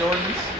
Jordans.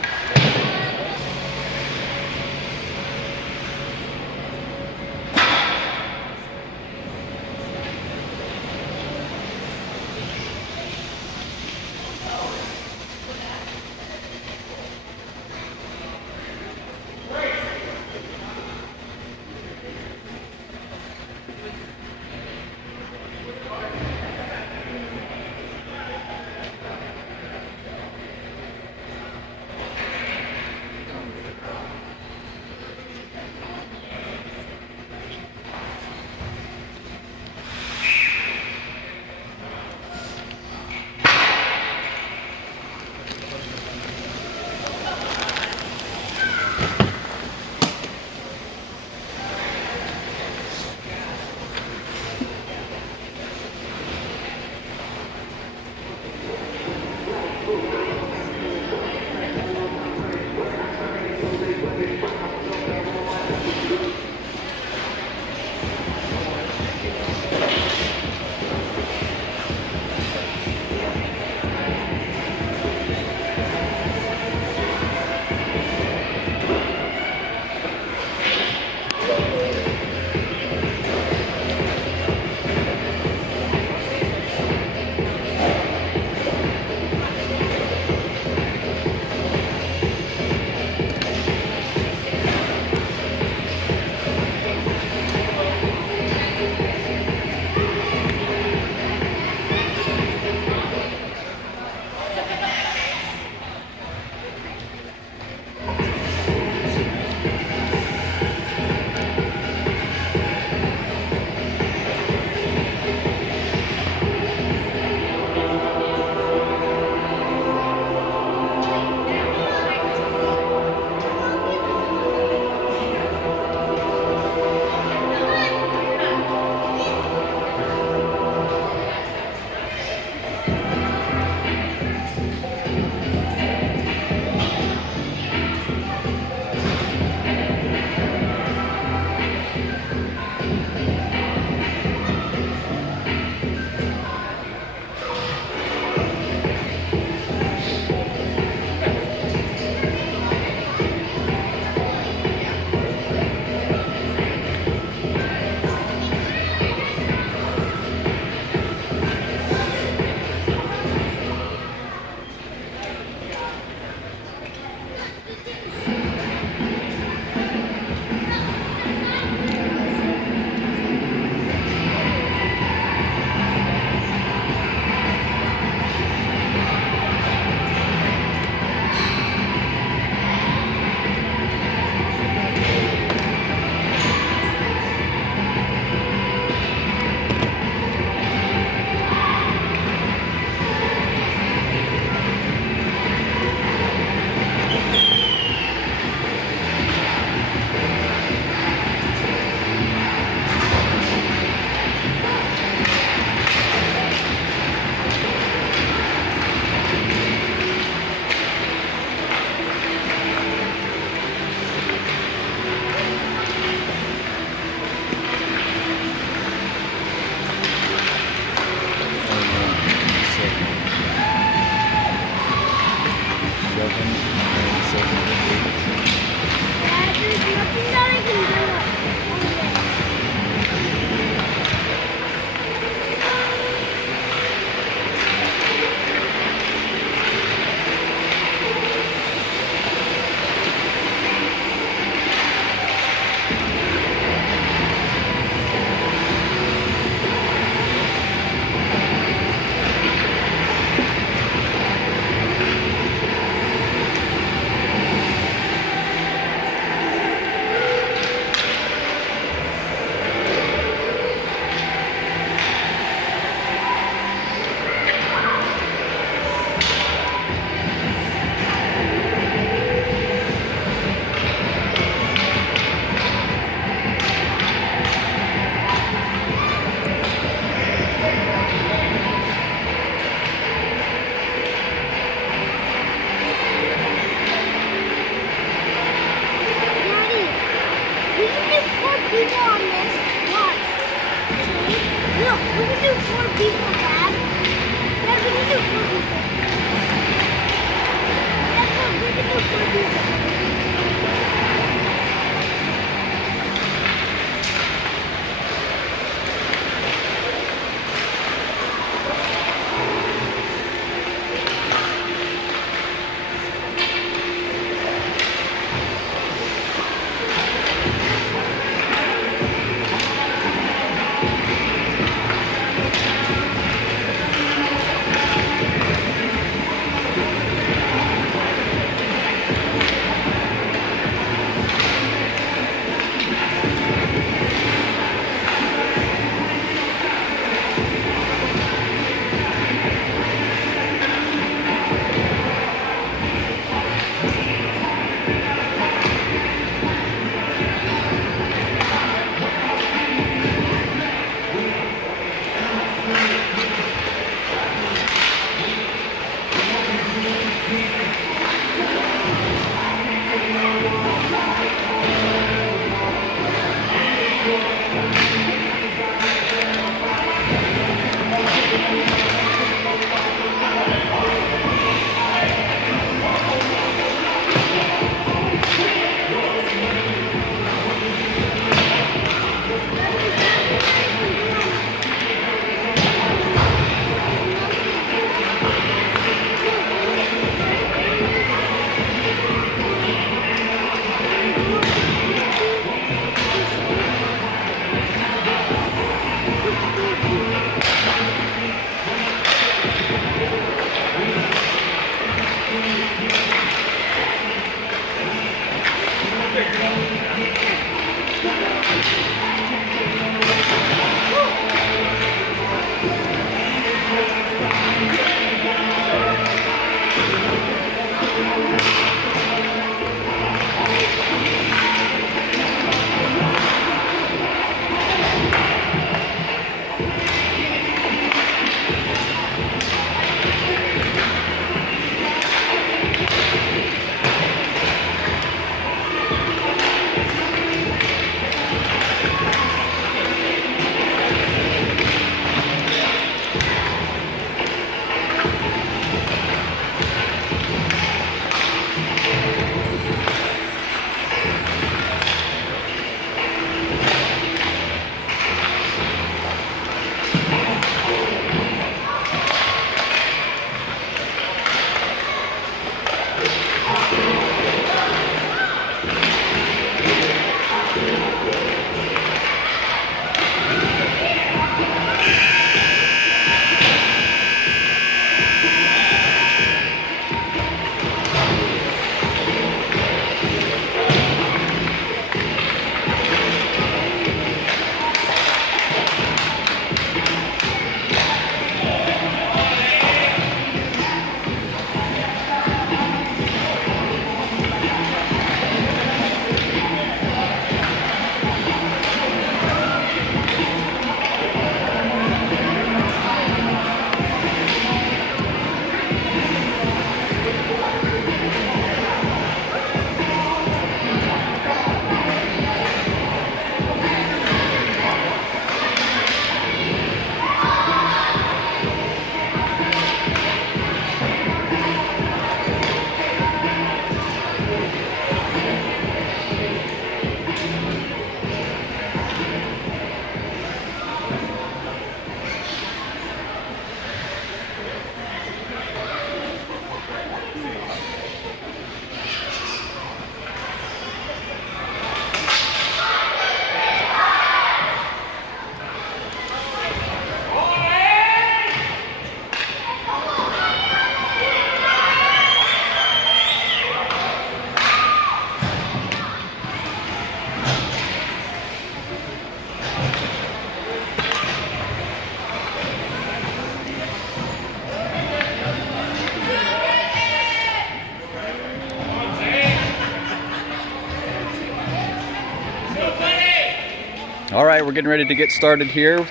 right, we're getting ready to get started here.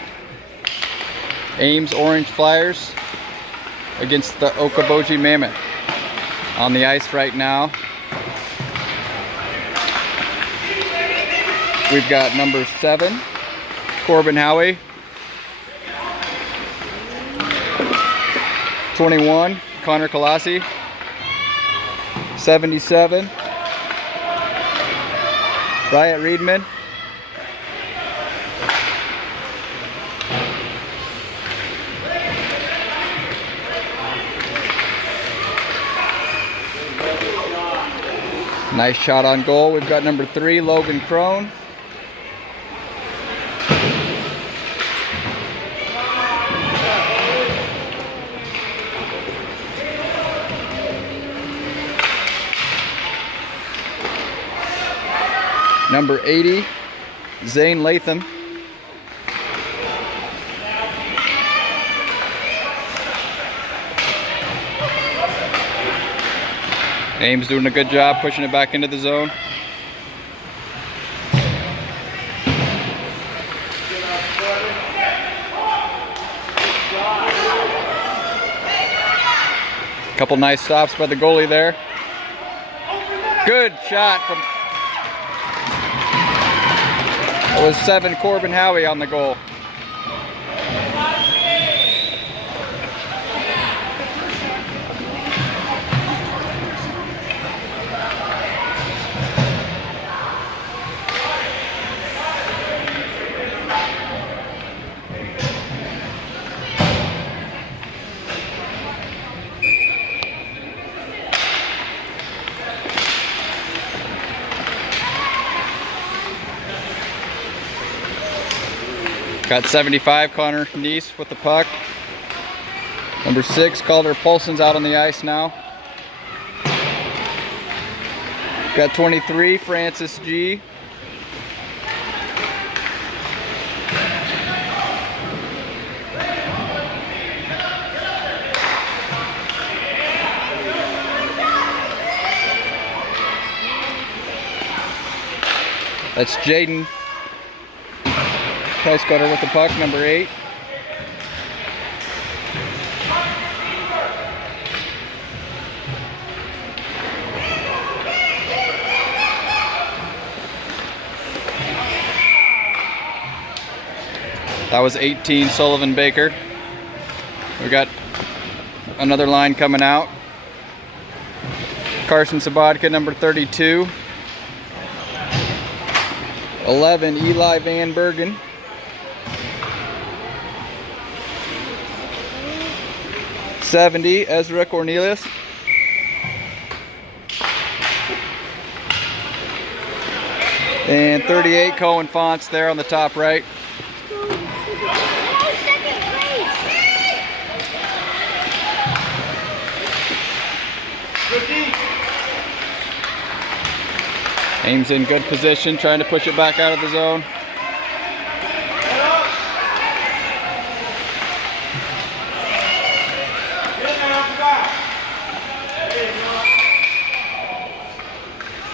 Ames Orange Flyers against the BOJI Mammoth. On the ice right now, we've got number 7, Corbin Howie. 21, Connor Colossi. 77, Riot Reedman. Nice shot on goal. We've got number 3, Logan Crone. Number 80, Zane Latham. Ames doing a good job pushing it back into the zone. Couple nice stops by the goalie there. Good shot from... That was 7, Corbin Howie on the goal. Got 75, Connor Neese with the puck. Number 6, Calder Paulson's out on the ice now. Got 23, Francis G. That's Jaden Price Cutter with the puck, number 8. That was 18, Sullivan Baker. We got another line coming out. Carson Sabatka, number 32. 11, Eli Van Bergen. 70, Ezra Cornelius. And 38, Cohen Fonts there on the top right. Ames in good position, trying to push it back out of the zone.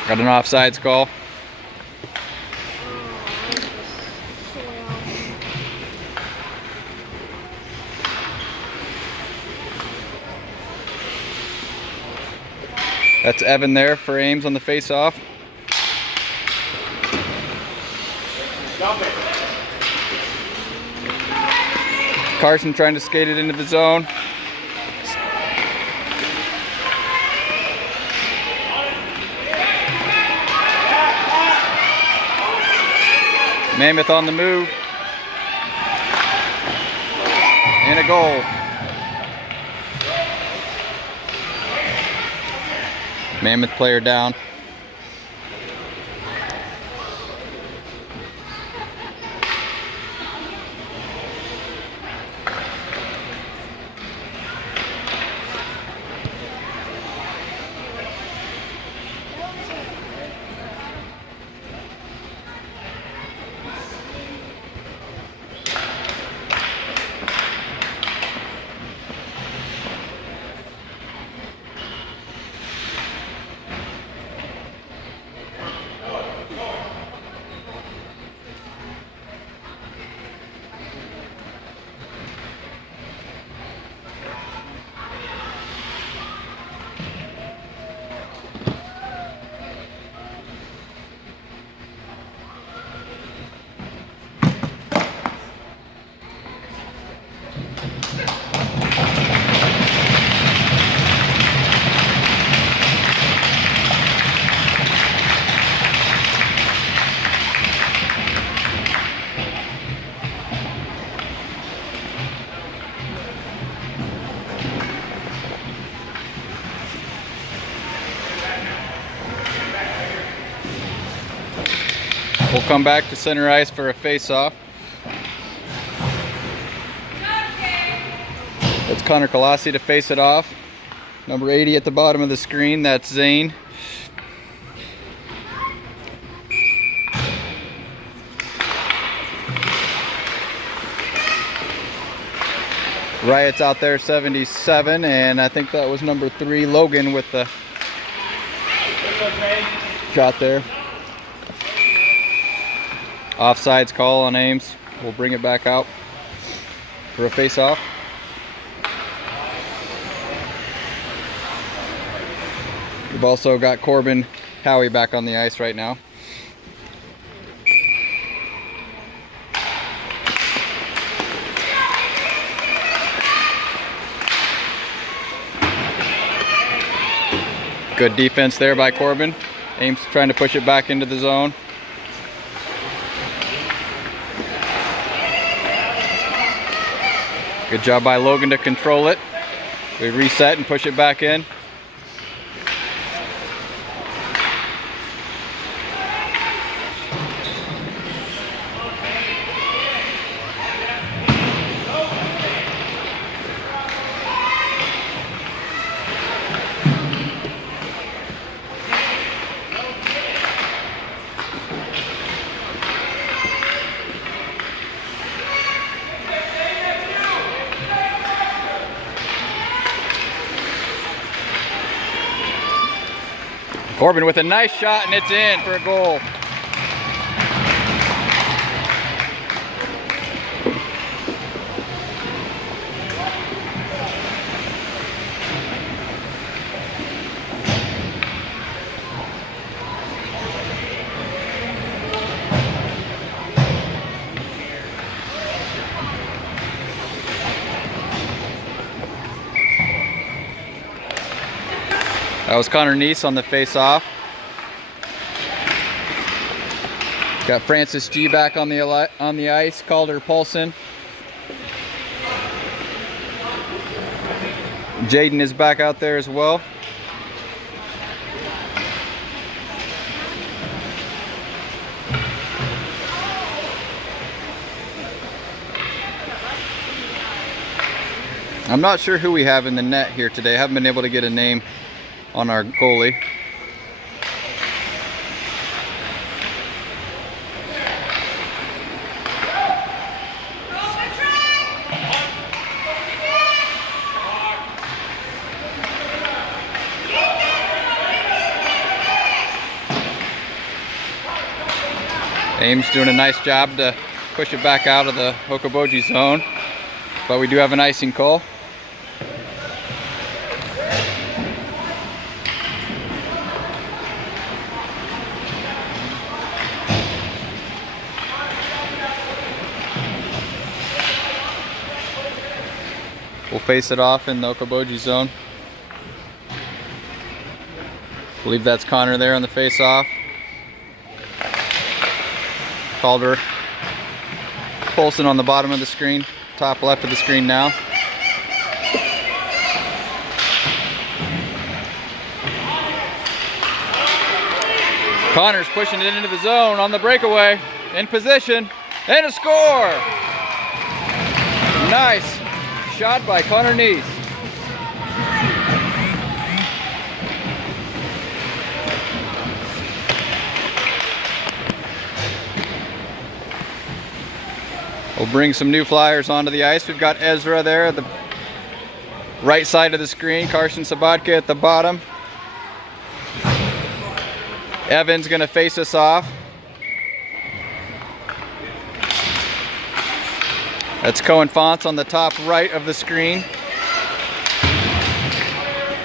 Got an offsides call. That's Evan there for Ames on the face-off. Carson trying to skate it into the zone. Mammoth on the move. And a goal. Mammoth player down. We'll come back to center ice for a face-off. That's Connor Colossi to face it off. Number 80 at the bottom of the screen, that's Zane. Riot's out there, 77, and I think that was number 3, Logan, with the shot there. Offsides call on Ames. We'll bring it back out for a face-off. We've also got Corbin Howie back on the ice right now. Good defense there by Corbin. Ames trying to push it back into the zone. Good job by Logan to control it. We reset and push it back in. Corbin with a nice shot, and it's in for a goal. That was Connor Neese on the face-off. Got Francis G back on the ice. Calder Paulson. Jaden is back out there as well. I'm not sure who we have in the net here today. I haven't been able to get a name on our goalie. Ames doing a nice job to push it back out of the BOJI zone, but we do have an icing call. We'll face it off in the BOJI zone. I believe that's Connor there on the face-off. Calder Polson on the bottom of the screen, top left of the screen now. Connor's pushing it into the zone on the breakaway, in position, and a score! Nice shot by Connor Neese. We'll bring some new Flyers onto the ice. We've got Ezra there at the right side of the screen, Carson Sabatka at the bottom. Evan's gonna face us off. That's Cohen Fonts on the top right of the screen.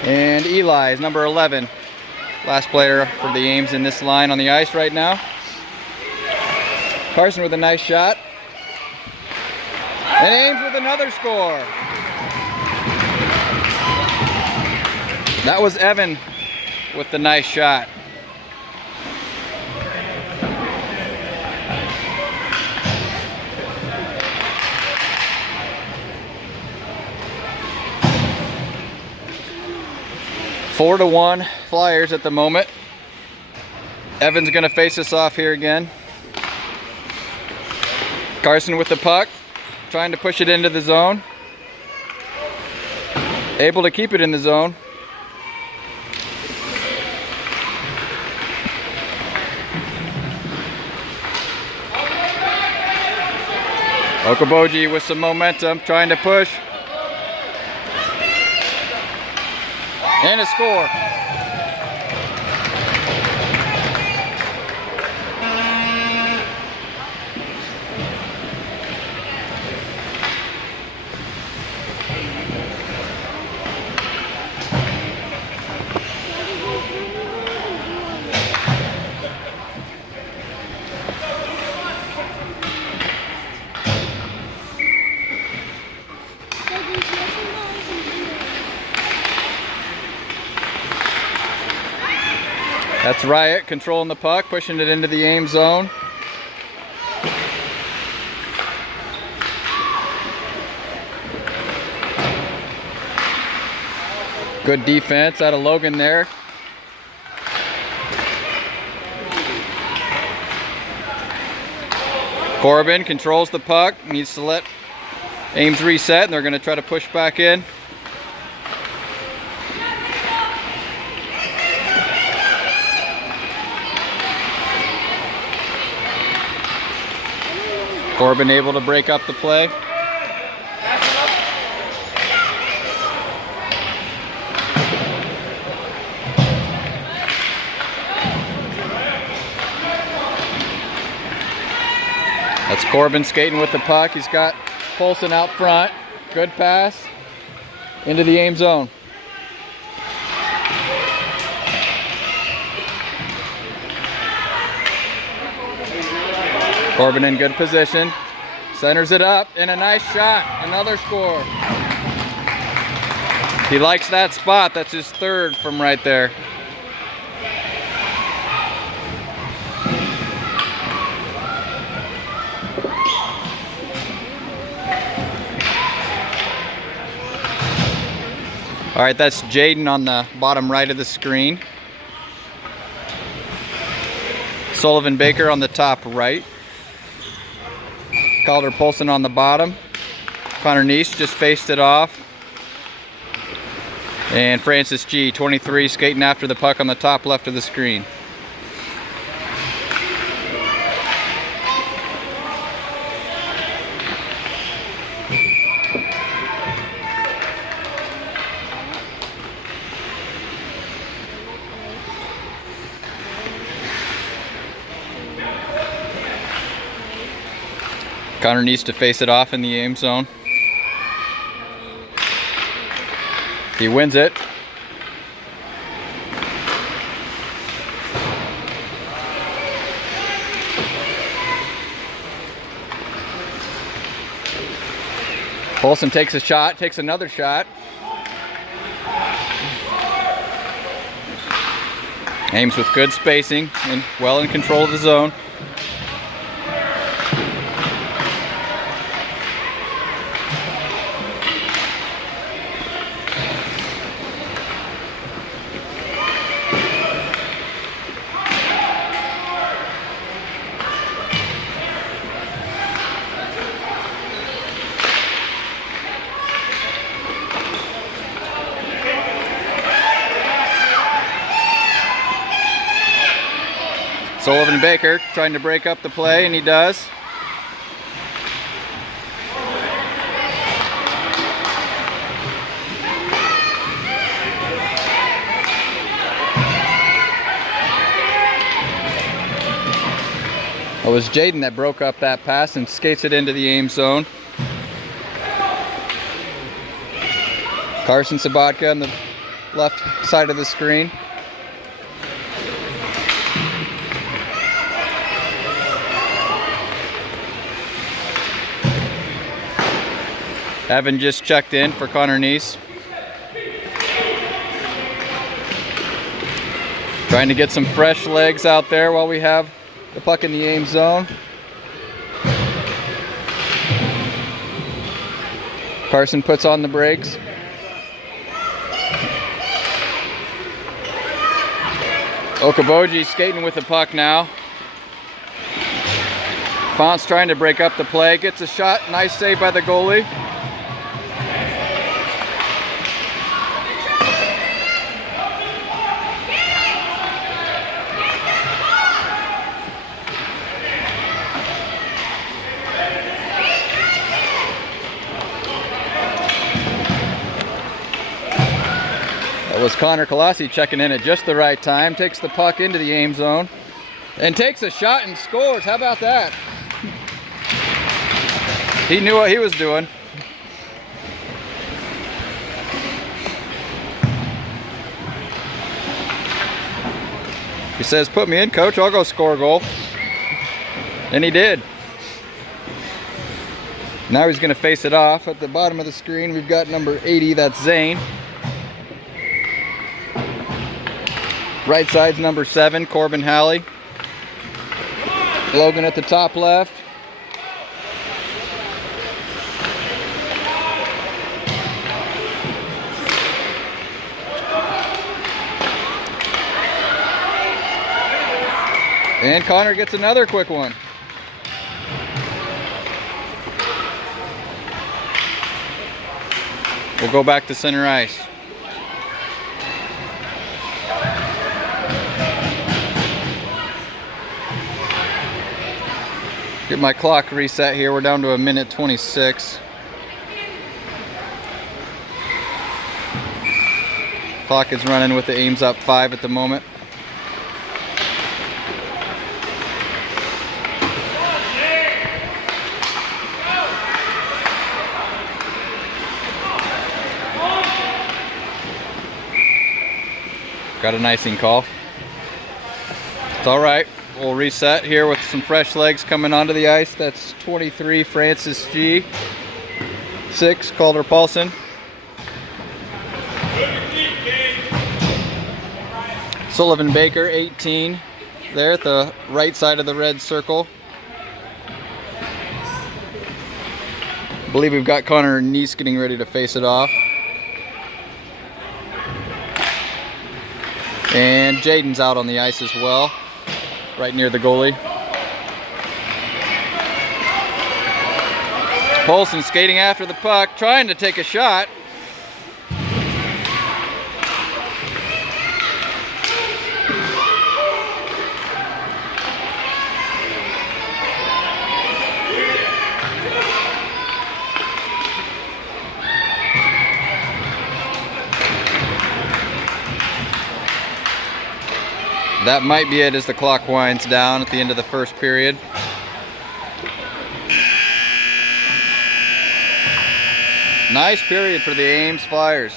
And Eli is number 11. Last player for the Ames in this line on the ice right now. Carson with a nice shot. And Ames with another score. That was Evan with the nice shot. Four to 1 Flyers at the moment. Evan's gonna face us off here again. Carson with the puck, trying to push it into the zone. Able to keep it in the zone. BOJI with some momentum, trying to push. And a score. That's Riot controlling the puck, pushing it into the Ames zone. Good defense out of Logan there. Corbin controls the puck, needs to let Ames reset, and they're going to try to push back in. Corbin able to break up the play. That's Corbin skating with the puck. He's got Polson out front. Good pass into the Ames zone. Corbin in good position, centers it up, and a nice shot, another score. He likes that spot, that's his third from right there. All right, that's Jaden on the bottom right of the screen. Sullivan Baker on the top right. Calder Polson on the bottom. Connor Neese just faced it off. And Francis G, 23, skating after the puck on the top left of the screen. Connor needs to face it off in the Ames zone. He wins it. Polson takes a shot, takes another shot. Ames with good spacing and well in control of the zone. Sullivan Baker trying to break up the play, and he does. It was Jaden that broke up that pass and skates it into the Ames zone. Carson Sabatka on the left side of the screen. Evan just checked in for Connor Neese. Trying to get some fresh legs out there while we have the puck in the Ames zone. Carson puts on the brakes. BOJI skating with the puck now. Font's trying to break up the play, gets a shot, nice save by the goalie. That was Connor Colossi checking in at just the right time, takes the puck into the Ames zone, and takes a shot and scores. How about that? He knew what he was doing. He says, "Put me in, coach, I'll go score a goal." And he did. Now he's gonna face it off. At the bottom of the screen, we've got number 80, that's Zane. Right side's number 7, Corbin Halley. Logan at the top left. And Connor gets another quick one. We'll go back to center ice. Get my clock reset here. We're down to 1:26. Clock is running with the Ames up 5 at the moment. Got an icing call. It's all right. We'll reset here with some fresh legs coming onto the ice. That's 23, Francis G. 6, Calder Paulson. Sullivan Baker, 18, there at the right side of the red circle. I believe we've got Connor Neese getting ready to face it off. And Jaden's out on the ice as well, right near the goalie. Paulson skating after the puck, trying to take a shot. That might be it as the clock winds down at the end of the first period. Nice period for the Ames Flyers.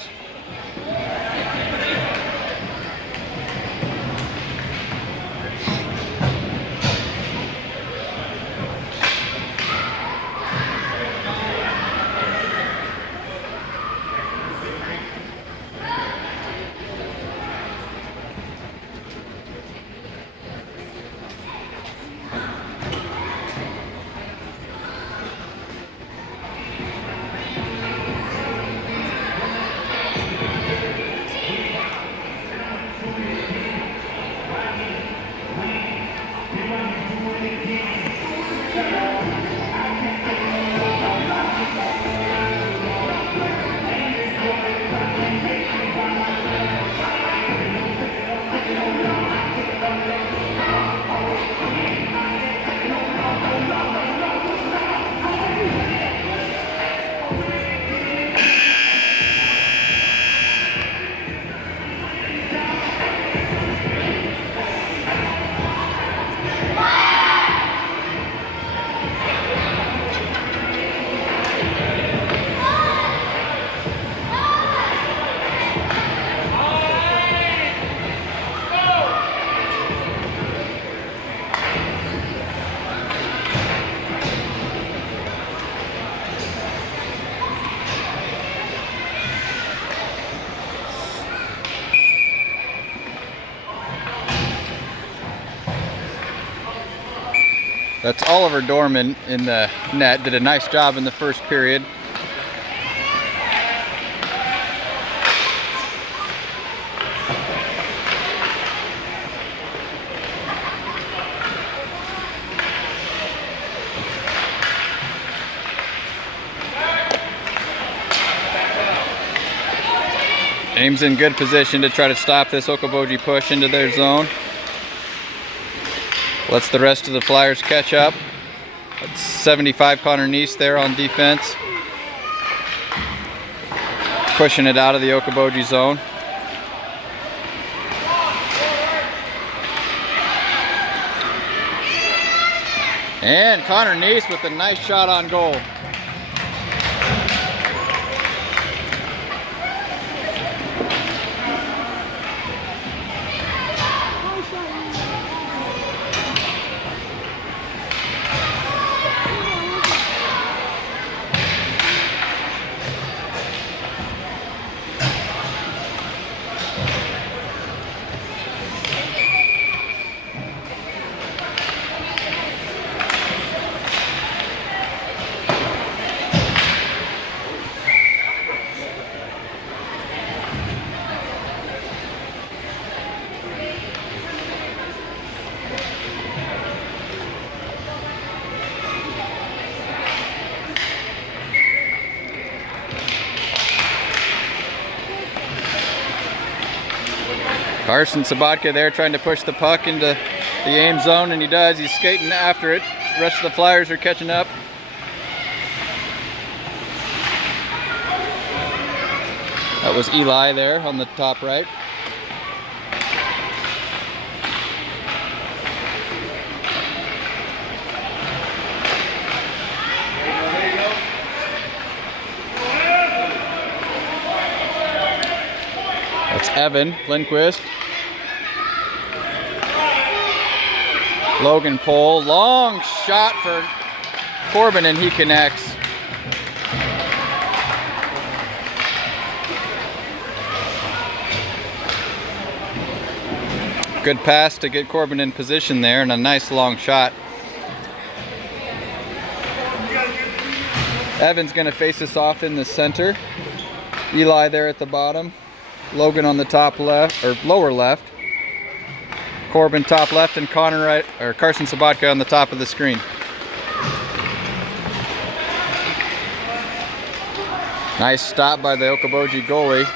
That's Oliver Dorman in the net. Did a nice job in the first period. Ames in good position to try to stop this BOJI push into their zone. Lets the rest of the Flyers catch up. That's 75 Connor Neese there on defense. Pushing it out of the BOJI zone. And Connor Neese with a nice shot on goal. Carson Sabatka there trying to push the puck into the Ames zone, and he does. He's skating after it. The rest of the Flyers are catching up. That was Eli there on the top right. That's Evan Lindquist. Logan Pohl, long shot for Corbin, and he connects. Good pass to get Corbin in position there, and a nice long shot. Evan's going to face us off in the center. Eli there at the bottom. Logan on the top left, or lower left. Corbin top left, and Connor right, or Carson Sabatka on the top of the screen. Nice stop by the BOJI goalie.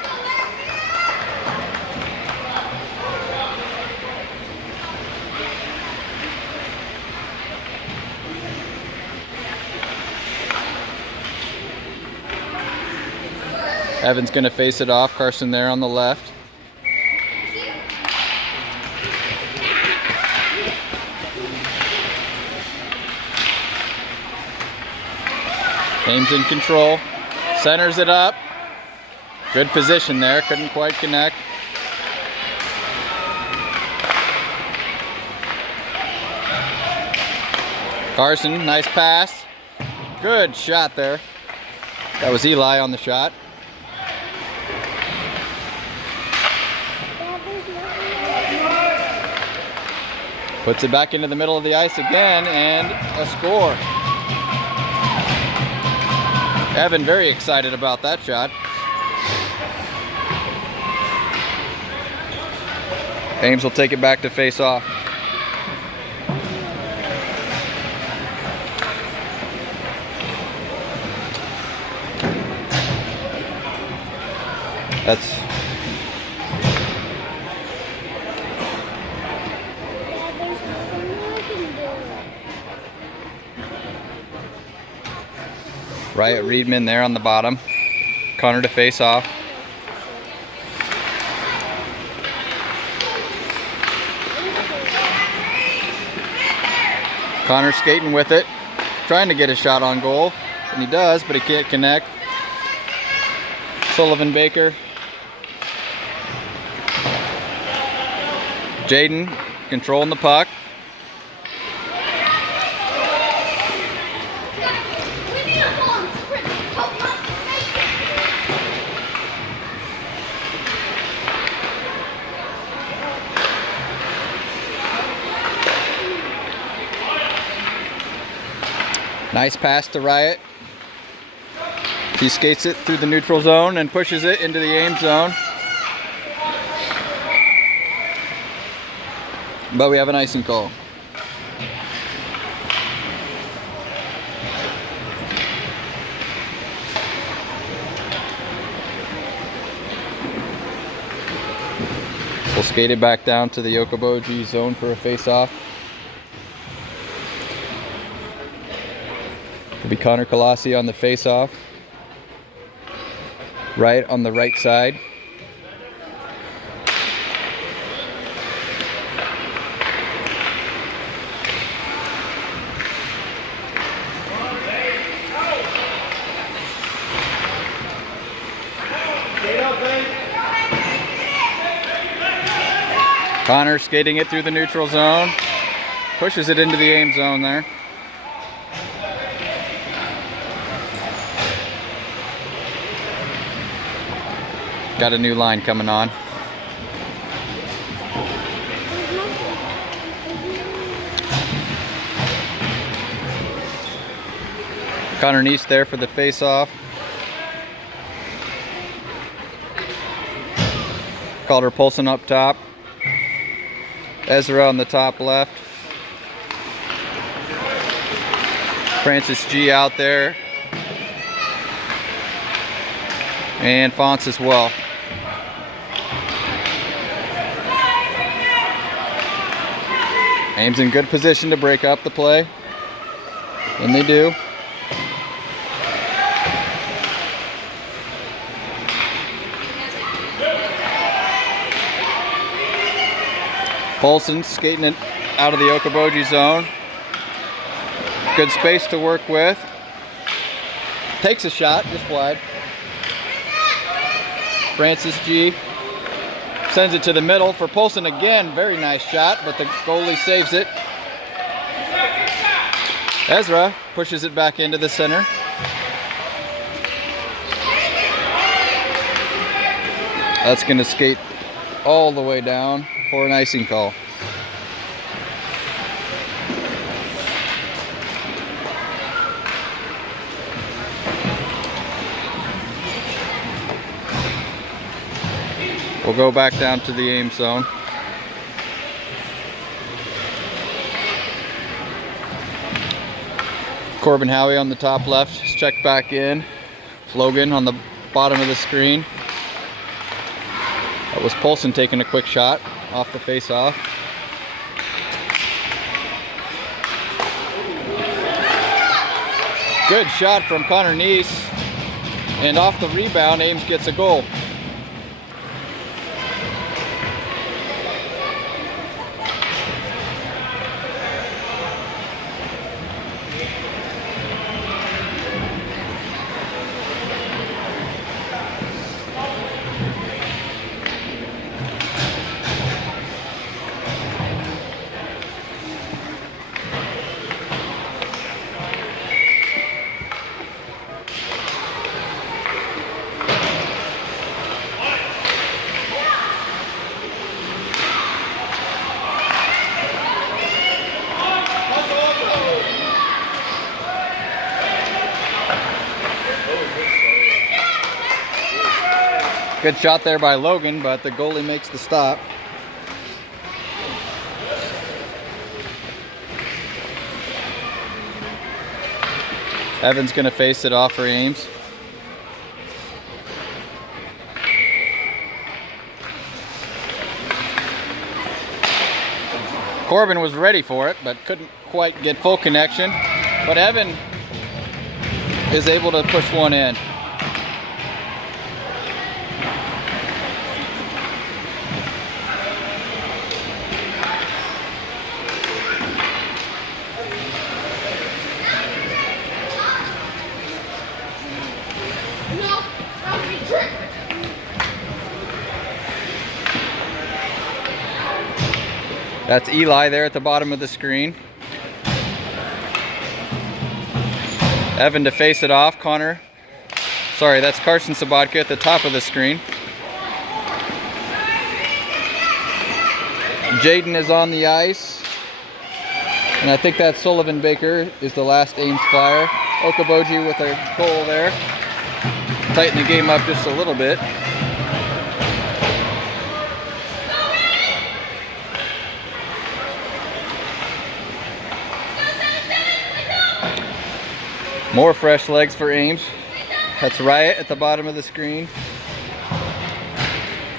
Evan's going to face it off. Carson there on the left. Ames in control. Centers it up. Good position there. Couldn't quite connect. Carson, nice pass. Good shot there. That was Eli on the shot. Puts it back into the middle of the ice again, and a score. Evan very excited about that shot. Ames will take it back to face off. That's Riot Reedman there on the bottom. Connor to face off. Connor skating with it, trying to get a shot on goal, and he does, but he can't connect. Sullivan Baker. Jaden controlling the puck. Nice pass to Riot. He skates it through the neutral zone and pushes it into the Ames zone. But we have an icing call. We'll skate it back down to the BOJI zone for a face-off. It'll be Connor Colossi on the face-off. Right on the right side. Connor skating it through the neutral zone, pushes it into the Ames zone there. Got a new line coming on. Connor Neese there for the face-off. Calder Polson up top. Ezra on the top left. Francis G out there. And Fonts as well. Ames in good position to break up the play. And they do. Polson skating it out of the BOJI zone. Good space to work with. Takes a shot, just wide. Francis G sends it to the middle for Polson again. Very nice shot, but the goalie saves it. Ezra pushes it back into the center. That's going to skate all the way down for an icing call. We'll go back down to the Ames zone. Corbin Howie on the top left, just checked back in. Logan on the bottom of the screen. That was Polson taking a quick shot off the face-off. Good shot from Connor Neese. And off the rebound, Ames gets a goal. Good shot there by Logan, but the goalie makes the stop. Evan's going to face it off for Ames. Corbin was ready for it, but couldn't quite get full connection. But Evan is able to push one in. That's Eli there at the bottom of the screen. Evan to face it off. Connor. Sorry, that's Carson Sabatka at the top of the screen. Jaden is on the ice. And I think that Sullivan Baker is the last Ames Flyer. BOJI with a goal there. Tighten the game up just a little bit. More fresh legs for Ames. That's Riot at the bottom of the screen.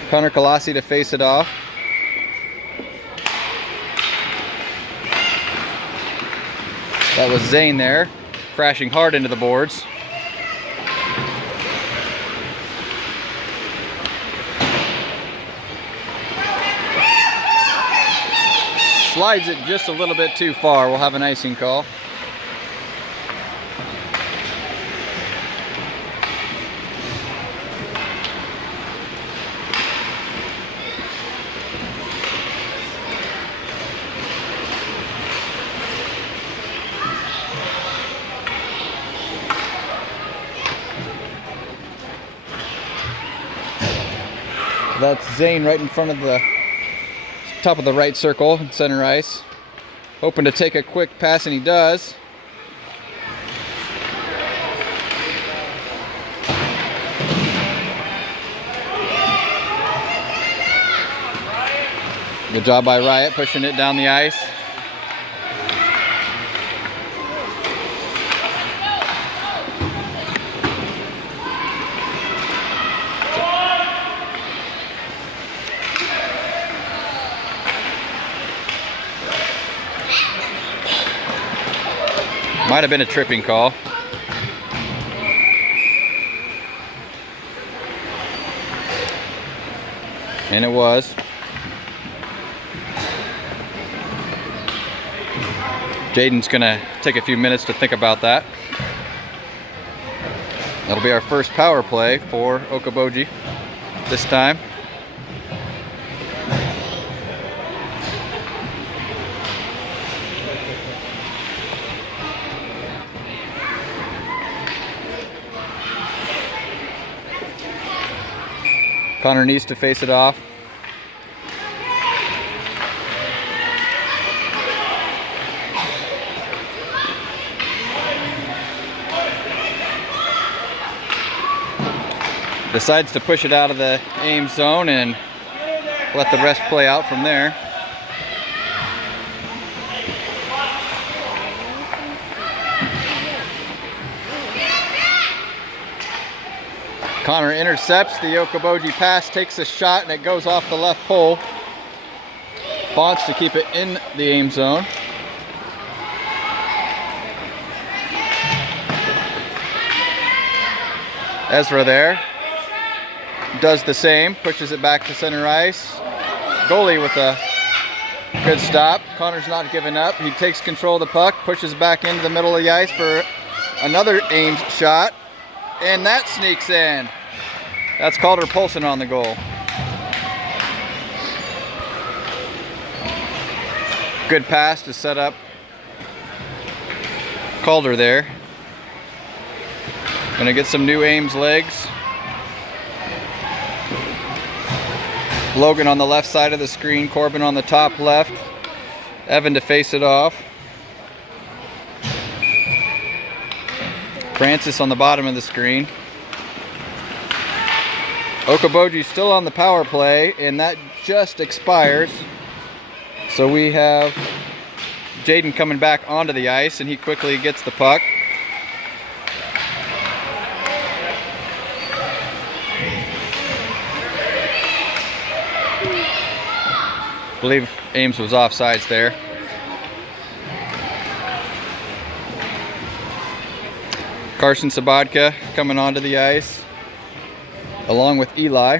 Connor Colossi to face it off. That was Zane there, crashing hard into the boards. Slides it just a little bit too far. We'll have an icing call. That's Zane right in front of the top of the right circle in center ice. Hoping to take a quick pass, and he does. Good job by Riot pushing it down the ice. Might have been a tripping call. And it was. Jaden's gonna take a few minutes to think about that. That'll be our first power play for BOJI this time. Connor needs to face it off. Decides to push it out of the Ames zone and let the rest play out from there. Connor intercepts the BOJI pass, takes a shot, and it goes off the left pole. Fonts to keep it in the aim zone. Ezra there does the same, pushes it back to center ice. Goalie with a good stop. Connor's not giving up. He takes control of the puck, pushes back into the middle of the ice for another Ames shot, and that sneaks in. That's Calder Polson on the goal. Good pass to set up Calder there. Gonna get some new Ames legs. Logan on the left side of the screen, Corbin on the top left. Evan to face it off. Francis on the bottom of the screen. BOJI still on the power play, and that just expires. So we have Jaden coming back onto the ice, and he quickly gets the puck. I believe Ames was offsides there. Carson Sabodka coming onto the ice along with Eli.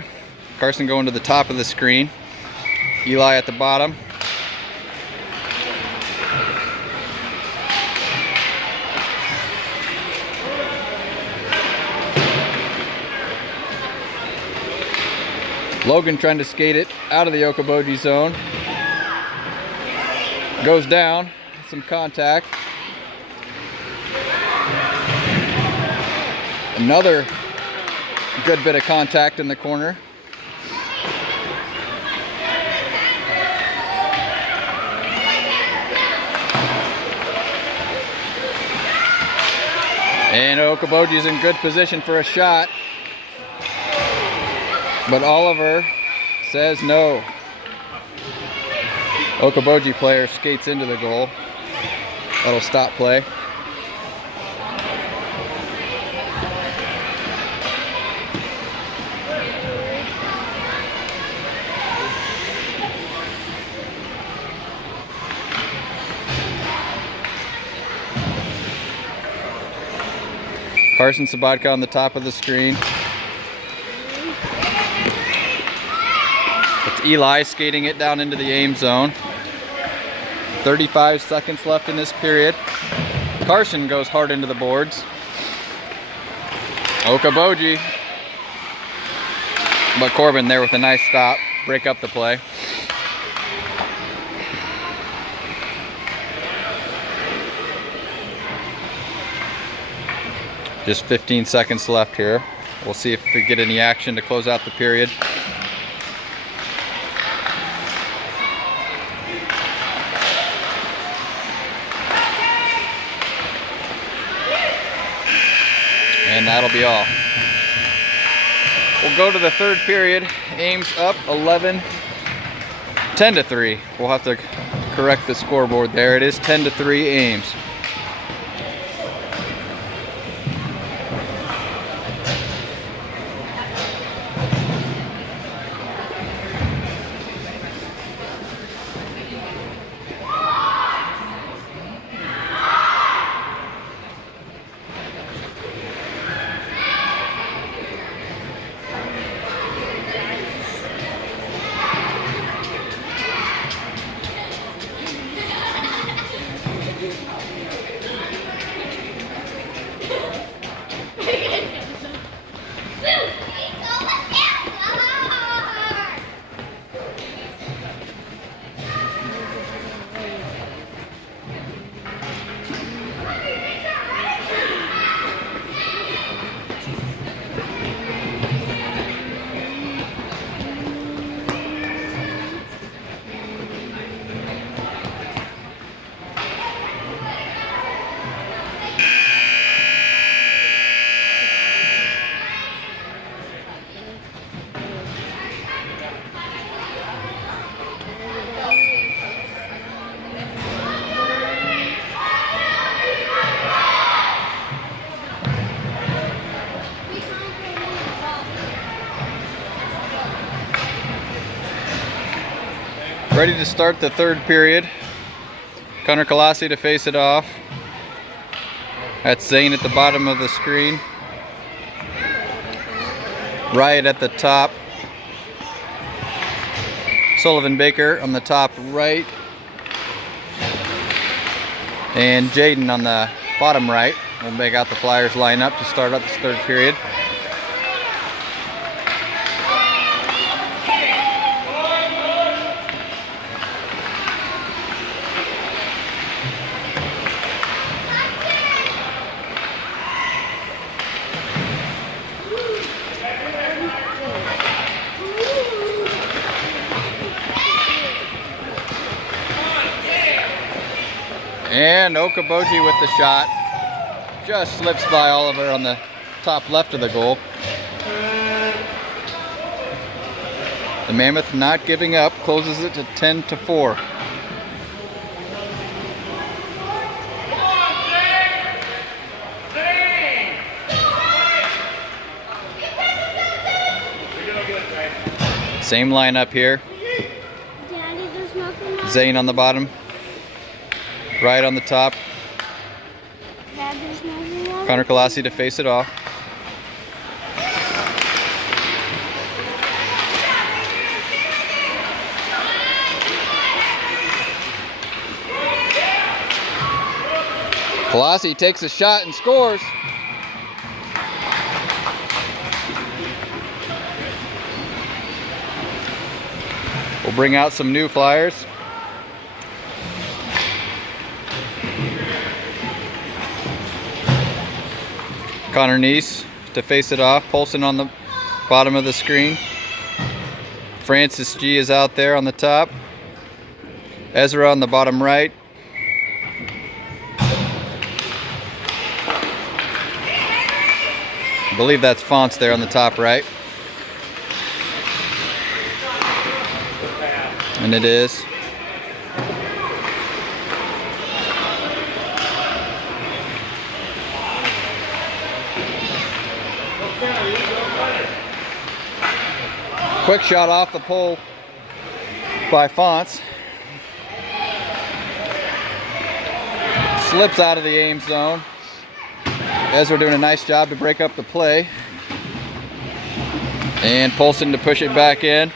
Carson going to the top of the screen. Eli at the bottom. Logan trying to skate it out of the BOJI zone. Goes down, some contact. Another good bit of contact in the corner. And BOJI's in good position for a shot. But Oliver says no. BOJI player skates into the goal. That'll stop play. Carson Sabatka on the top of the screen. It's Eli skating it down into the Ames zone. 35 seconds left in this period. Carson goes hard into the boards. BOJI. But Corbin there with a nice stop. Break up the play. Just 15 seconds left here. We'll see if we get any action to close out the period. And that'll be all. We'll go to the third period. Ames up 10-3. We'll have to correct the scoreboard there. It is 10-3 Ames. Ready to start the third period. Connor Colossi to face it off. That's Zane at the bottom of the screen. Riot at the top. Sullivan Baker on the top right. And Jaden on the bottom right. We'll make out the Flyers line up to start up this third period. And BOJI with the shot. Just slips by Oliver on the top left of the goal. The Mammoth not giving up, closes it to 10-4. Same lineup here. Zane on the bottom. Right on the top. Connor Colossi to face it off. Colossi takes a shot and scores. We'll bring out some new Flyers. Connor Neese to face it off. Polson on the bottom of the screen. Francis G is out there on the top. Ezra on the bottom right. I believe that's Fonts there on the top right. And it is. Quick shot off the pole by Fonts. Slips out of the Ames zone. Ezra doing a nice job to break up the play. And Polson to push it back in.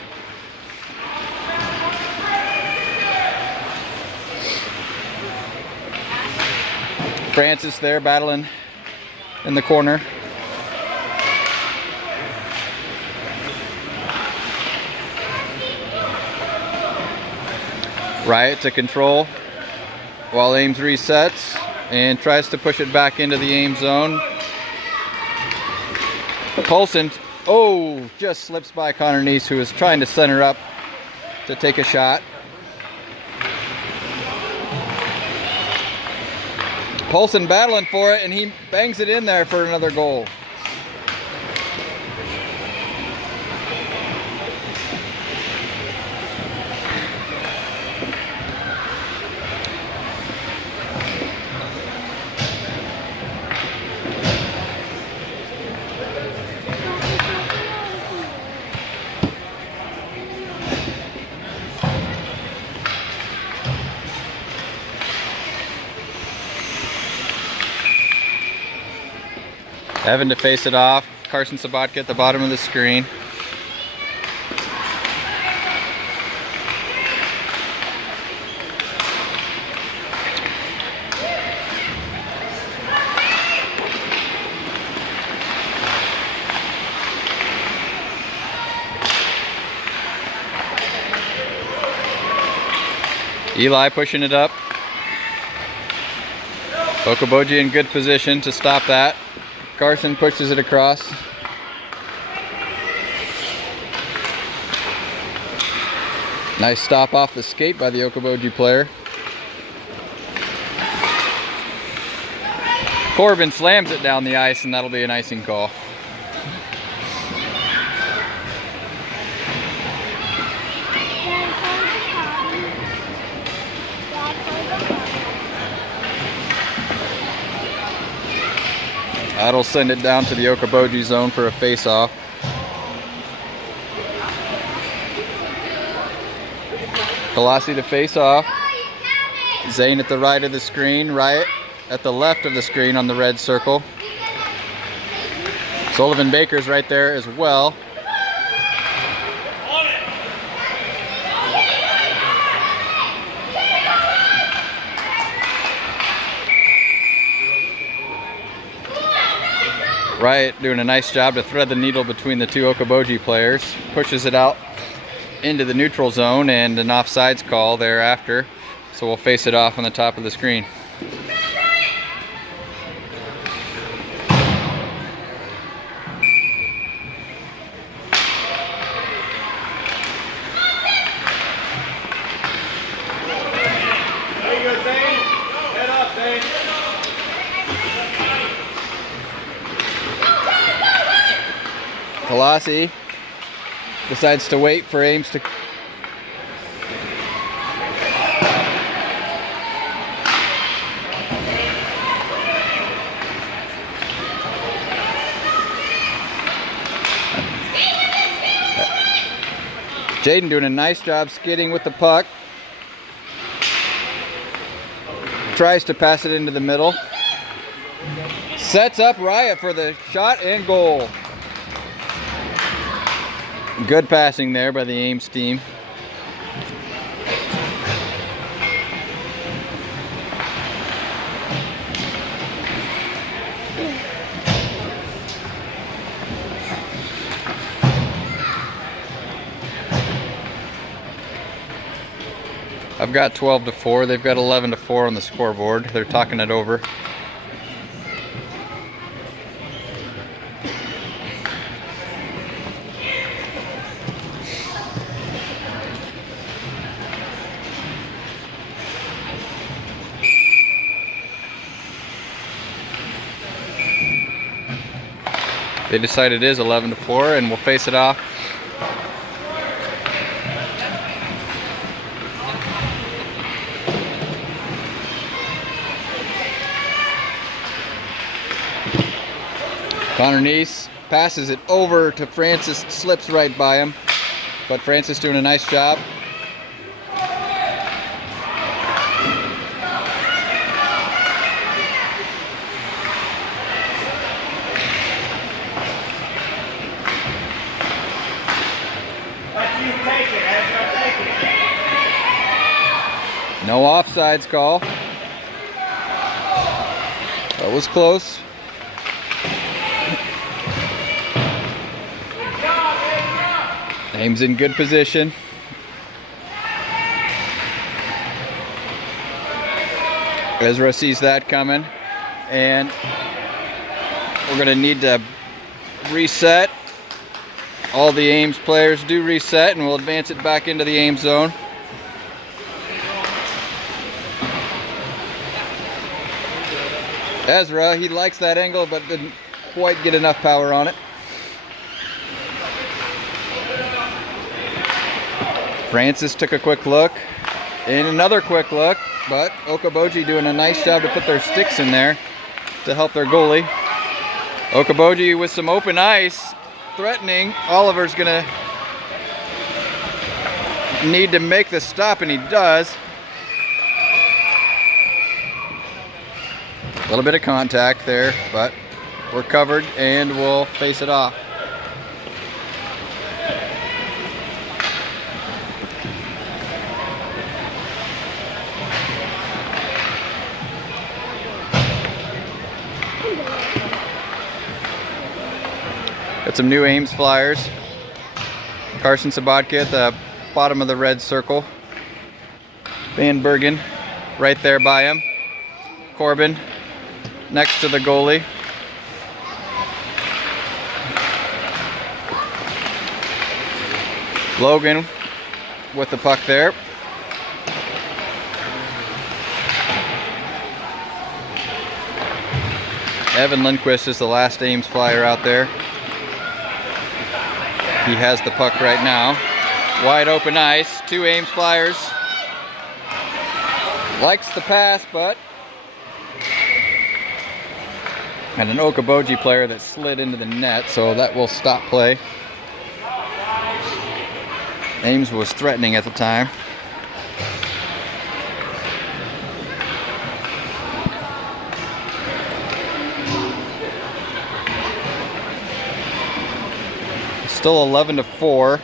Francis there battling in the corner. Riot to control while Ames resets and tries to push it back into the Ames zone. Polson, oh, just slips by Connor Neese, who is trying to center up to take a shot. Polson battling for it, and he bangs it in there for another goal. Evan to face it off. Carson Sabatka at the bottom of the screen. Eli pushing it up. BOJI in good position to stop that. Carson pushes it across. Nice stop off the skate by the BOJI player. Corbin slams it down the ice, and that'll be an icing call. That'll send it down to the BOJI zone for a face-off. Colossi to face off. Zane at the right of the screen. Riot at the left of the screen on the red circle. Sullivan Baker's right there as well. Riot doing a nice job to thread the needle between the two BOJI players. Pushes it out into the neutral zone, and an offsides call thereafter. So we'll face it off on the top of the screen. There you go, Zane. Head up, Zane. Colossi decides to wait for Ames to... Jaden doing a nice job skidding with the puck. Tries to pass it into the middle. Sets up Riot for the shot and goal. Good passing there by the Ames team. I've got 12-4. They've got 11-4 on the scoreboard. They're talking it over. They decide it is 11-4, and we'll face it off. Connor Neese passes it over to Francis, slips right by him, but Francis doing a nice job. No offsides call. That was close. Ames in good position. Ezra sees that coming, and we're going to need to reset. All the Ames players do reset, and we'll advance it back into the Ames zone. Ezra, he likes that angle, but didn't quite get enough power on it. Francis took a quick look, and another quick look, but BOJI doing a nice job to put their sticks in there to help their goalie. BOJI with some open ice, threatening. Oliver's gonna need to make the stop, and he does. A little bit of contact there, but we're covered and we'll face it off. Got some new Ames flyers. Carson Sabatka at the bottom of the red circle. Van Bergen right there by him. Corbin next to the goalie. Logan with the puck there. Evan Lindquist is the last Ames flyer out there. He has the puck right now. Wide open ice, two Ames flyers. Likes the pass, but and an BOJI player that slid into the net, so that will stop play. Ames was threatening at the time. Still 11-4.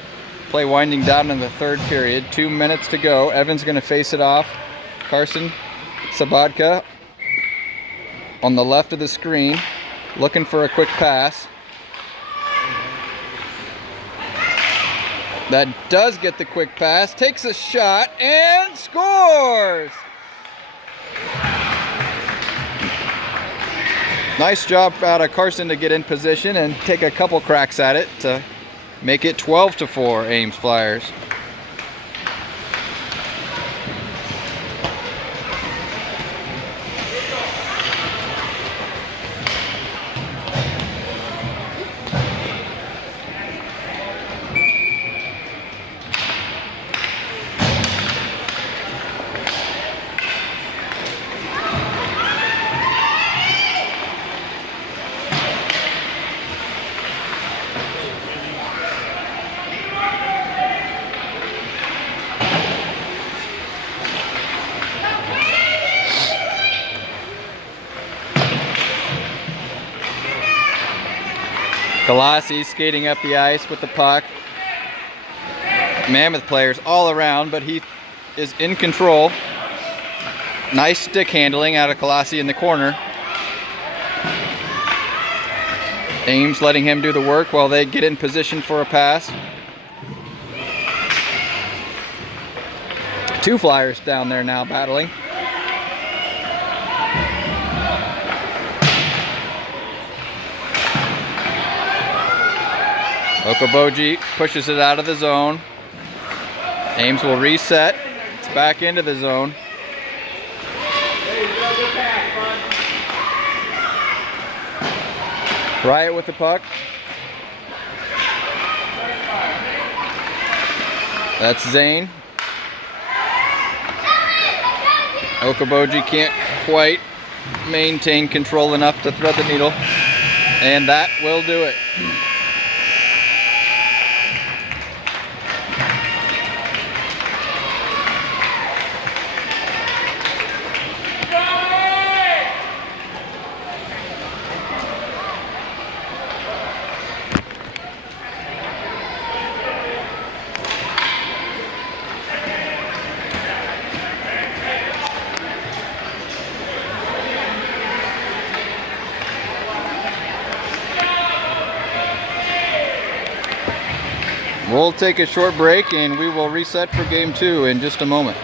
Play winding down in the third period. 2 minutes to go. Evan's going to face it off. Carson Sabatka on the left of the screen, looking for a quick pass. That does get the quick pass, takes a shot, and scores! Nice job out of Carson to get in position and take a couple cracks at it to make it 12-4 Ames Flyers. Galassi skating up the ice with the puck. Mammoth players all around, but he is in control. Nice stick handling out of Galassi in the corner. Ames letting him do the work while they get in position for a pass. Two Flyers down there now battling. BOJI pushes it out of the zone. Ames will reset. It's back into the zone. Riot with the puck. That's Zane. BOJI can't quite maintain control enough to thread the needle. And that will do it. We'll take a short break and we will reset for game 2 in just a moment.